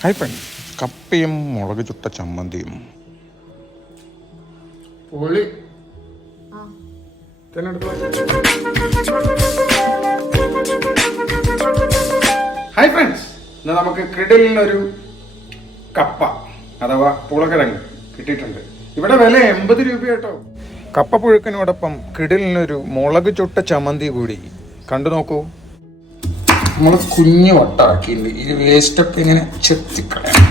Hi friends, കപ്പയും മുളക് ചുട്ട ചമ്മന്തിയും. പൊളി. ഹായ് ഫ്രണ്ട്സ്, ഇന്ന് നമുക്ക് കിടലിനൊരു കപ്പ അഥവാ പുളകിഴങ്ങ് കിട്ടിയിട്ടുണ്ട്. ഇവിടെ വില 80 രൂപ കേട്ടോ. കപ്പ പുഴുക്കിനോടൊപ്പം കിടലിനൊരു മുളക് ചുട്ട ചമ്മന്തി കൂടി കണ്ടു നോക്കൂ. നമ്മൾ കുഞ്ഞു വട്ടാക്കിയിട്ടുണ്ട്. ഈ വേസ്റ്റൊക്കെ ഇങ്ങനെ ചെത്തിക്കളയാം.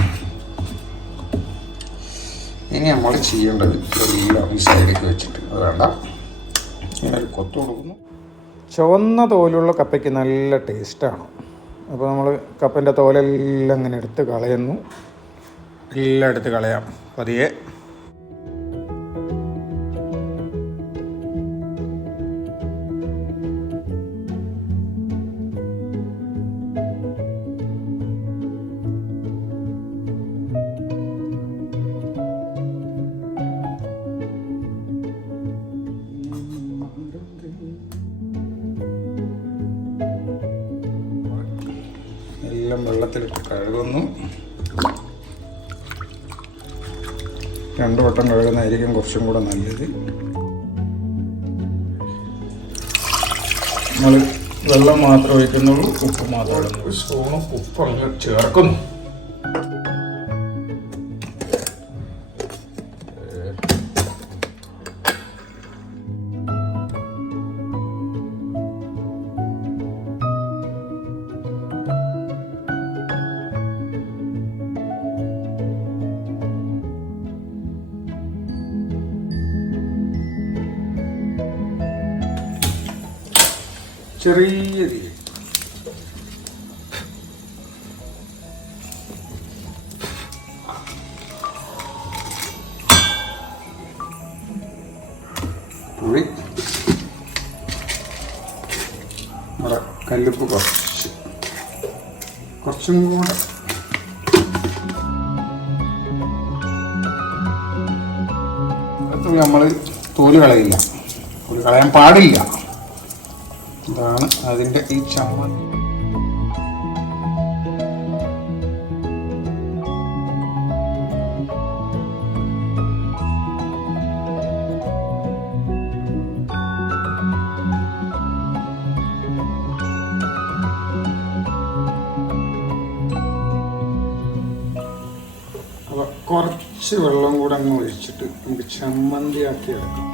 ഇനി നമ്മൾ ചെയ്യേണ്ടത് എല്ലാം ഈ സൈഡിലേക്ക് വെച്ചിട്ട് അത് വേണ്ട, ഇങ്ങനെ ഒരു കൊത്തു കൊടുക്കുന്നു. ചുവന്ന തോലുള്ള കപ്പയ്ക്ക് നല്ല ടേസ്റ്റാണ്. അപ്പോൾ നമ്മൾ കപ്പൻ്റെ തോലെല്ലാം ഇങ്ങനെ എടുത്ത് കളയുന്നു. എല്ലാം എടുത്ത് കളയാം പതിയെ. എല്ലാം വെള്ളത്തിലിട്ട് കഴുകുന്നു. 2 വട്ടം കഴുകുന്നതായിരിക്കും കുറച്ചും കൂടെ നല്ലത്. നമ്മൾ വെള്ളം മാത്രം ഒഴിക്കുന്നുള്ളൂ, ഉപ്പ് മാത്രം ഇടുന്നു. ഒരു സ്പൂണും ഉപ്പ് അങ്ങ് ചേർക്കുന്നു. ചെറിയ തീ. പുളി, നമ്മുടെ കല്ലുപ്പ് കുറച്ചും കൂടെ. അത് നമ്മൾ തോല് കളയില്ല, തോല് കളയാൻ പാടില്ല. ഇതാണ് അതിൻ്റെ ഈ ചമ്മന്തി. അപ്പോൾ കുറച്ച് വെള്ളം കൂടെ അങ്ങ് ഒഴിച്ചിട്ട് നമുക്ക് ചമ്മന്തി ആക്കി എടുക്കാം.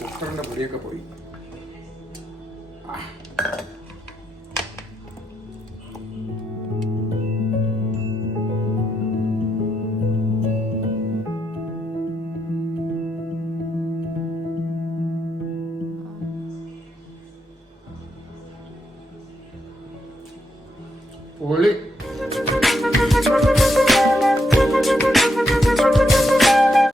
കുക്കറിൻ്റെ പൊടിയൊക്കെ പോയി. പൊളി.